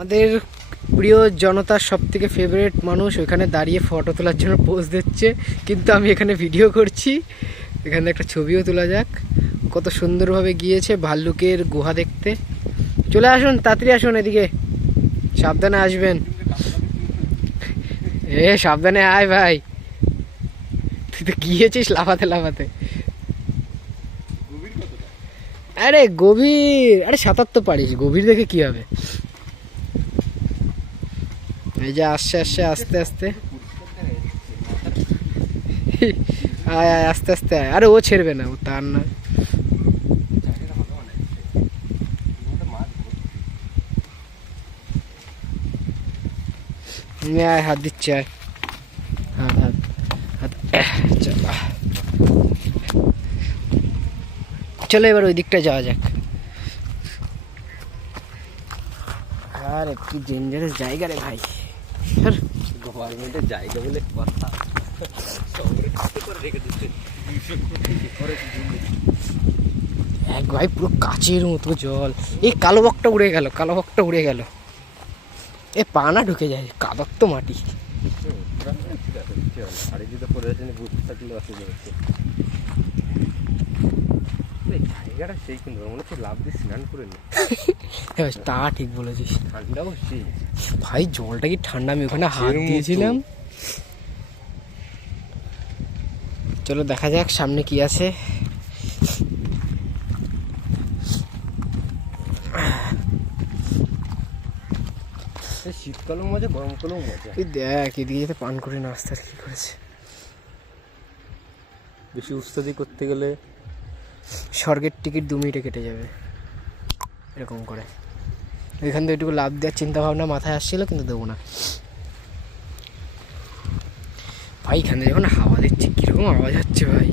আমাদের প্রিয় জনতার সবথেকে ফেভারিট মানুষ ওইখানে দাঁড়িয়ে ফটো তোলার জন্য পোজ দিচ্ছে, কিন্তু আমি এখানে ভিডিও করছি। এখানে একটা ছবিও তোলা যাক। কত সুন্দরভাবে গিয়েছে ভাল্লুকের গুহা দেখতে। চলে আসুন, তাড়াতাড়ি আসুন এদিকে, সাবধানে আসবেন। সাবধানে আয় ভাই, তুই তো গিয়েছিস লাফাতে লাফাতে। আরে গভীর, আরে সাঁতার তো পারিস, গভীর দেখে কি হবে। এই যে আসছে আসছে আস্তে আস্তে, আয় আয় আস্তে আস্তে আয়। আরে ও ছেড়বে না, ও তার না। আয়, হাত দিচ্ছে, আয় হাত হাত হাত। চলো এবার ওই দিকটা যাওয়া যাক। আর কি ডেঞ্জারাস জায়গা রে ভাই। গভর্নমেন্টের জায়গা বলে কথা, এক ভাই পুরো কাচের মতো জল। এই কালো বকটা উড়ে গেল, কালো বকটা উড়ে গেল। এ পানা ঢুকে যায়, কাদর তো মাটি। জায়গাটা সেই কিন্তু মনে হচ্ছে লাভ দিয়ে স্নান করে নি। তা ঠিক বলেছিস, ঠান্ডাও সেই ভাই। জলটা কি ঠান্ডা, আমি ওখানে হাত দিয়েছিলাম। চলো দেখা যাক সামনে কি আছে। শীতকালেও মজা, গরমকালেও মজা। তুই দেখ এদিকে যেতে পান করে নাস্তার কি করেছে। বেশি উস্তাদি করতে গেলে স্বর্গের টিকিট 2 মিনিটে কেটে যাবে এরকম করে। এখান থেকে একটু লাভ দেওয়ার চিন্তা ভাবনা মাথায় আসছিল, কিন্তু দেবো না ভাই। এখানে যখন হাওয়া দিচ্ছে কিরকম আওয়াজ হচ্ছে ভাই।